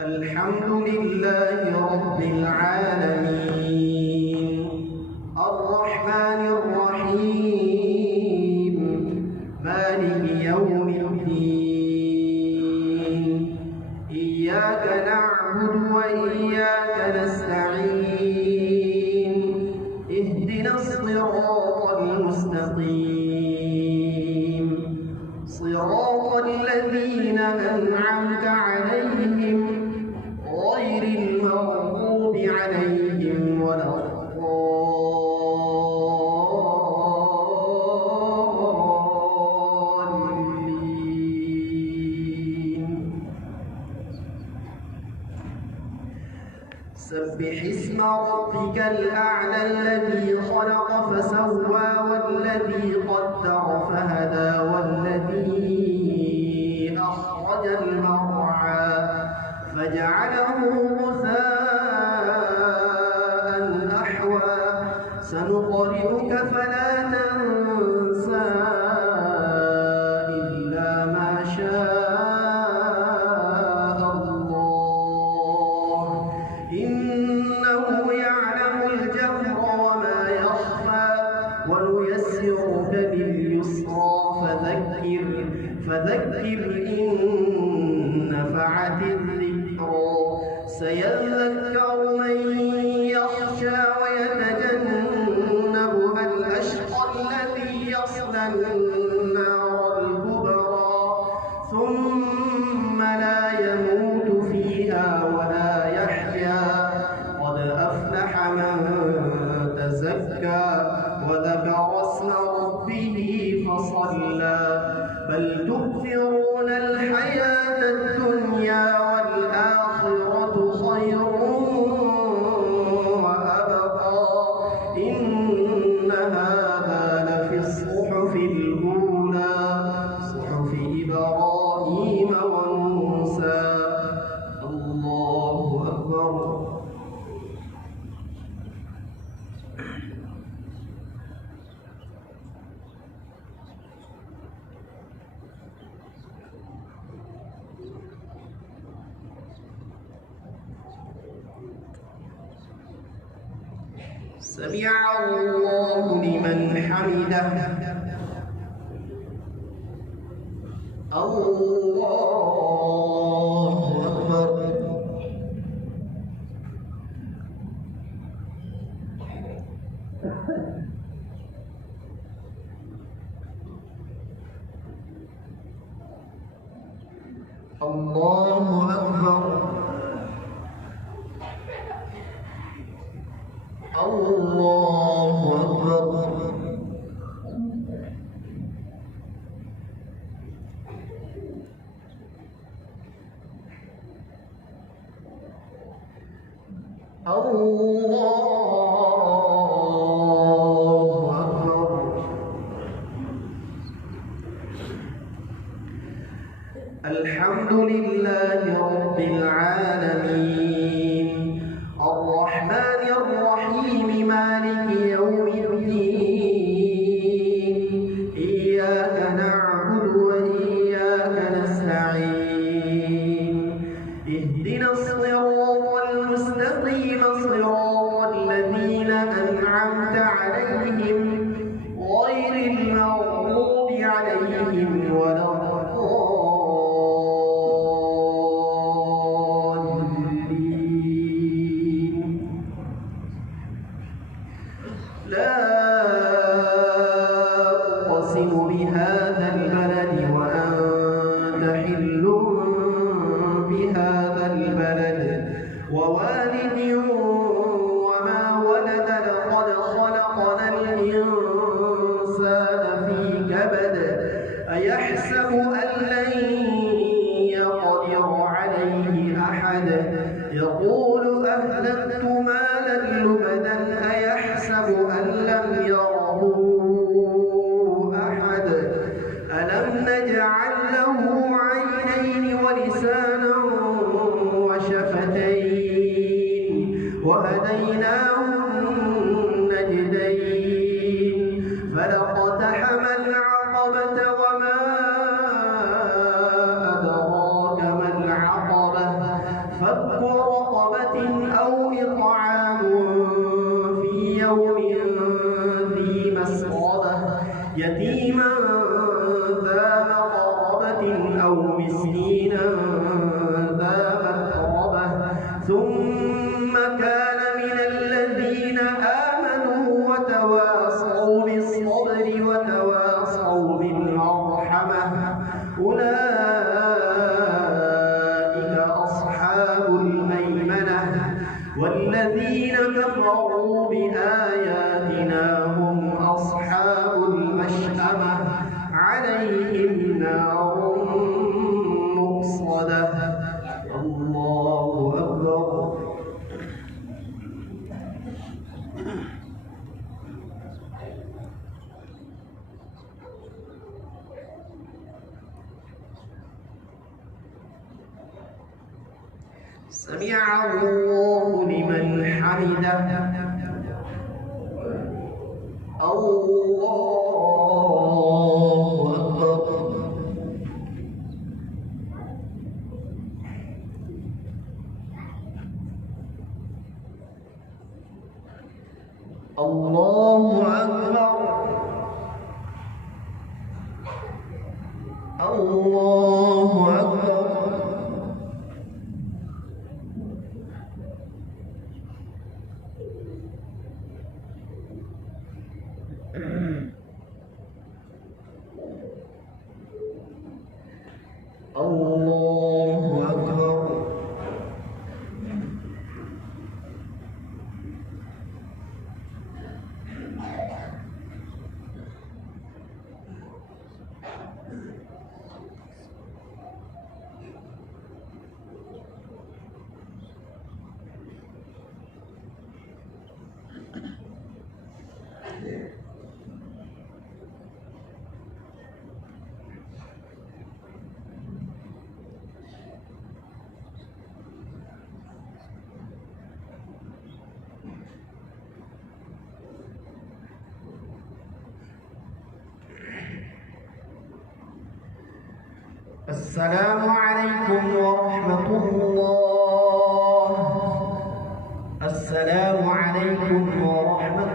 الحمد لله رب العالمين الرحمن الرحيم مالك يوم الدين إياك نعبد وإياك نستعين اهدنا الصراط المستقيم صراط الذين أنعمت عليهم غير المغضوب عليهم ولا الضالين. سبح اسم ربك الأعلى الذي خلق فسوى والذي قدر فهدى والذي أخرج المرعى فجعله غثاء أحوى سنقرئك فلا تنسى إلا ما شاء الله إنه يعلم الجهر وما يخفى ونيسرك لليسرى فذكر إن نفعت الذكرى سيذكر من يخشى ويتجنبها الأشقى الذي يصلى النار الكبرى ثم لا يموت فيها ولا يحيا قد أفلح من تزكى وذكر اسم ربه فصلى بل تؤثرون الحياة الدنيا والآخرة خير وأبقى إن هذا لفي الصحف الأولى صحف إبراهيم وموسى. الله أكبر. سمع الله لمن حمده. الله أكبر. الله أكبر. الله أكبر. الله أكبر. الحمد لله رب العالمين الرحمن الرحيم مالك يوم الدين إياك نعبد وإياك نستعين اهدنا الصراط المستقيم صراط الذين أنعمت عليهم غير المغضوب عليهم ولا لا أقسم بهذا البلد وأنت حل بهذا البلد ووالد وما ولد لقد خلقنا الإنسان في كبد أيحسب أن لن يقدر عليه أحد يقول أهلكت مالا لبدا أيحسب أن لم يره أحد ألم نجعل له عينين فك رقبة أو إطعام في يوم ذي مسغبة يتيما ذا مقربة أو مسكينا ذا متربة ثم كان من الذين آمنوا وتواصوا بالصبر وتواصوا بالمرحمة أولئك أصحاب الميمنة والذين كفروا بآياتنا هم أصحاب المشأمة عليهم نار مؤصدة. الله أكبر. سمع الله لمن حمده. الله أكبر. الله أكبر. الله أكبر. الله أكبر. السلام عليكم ورحمة الله. السلام عليكم ورحمة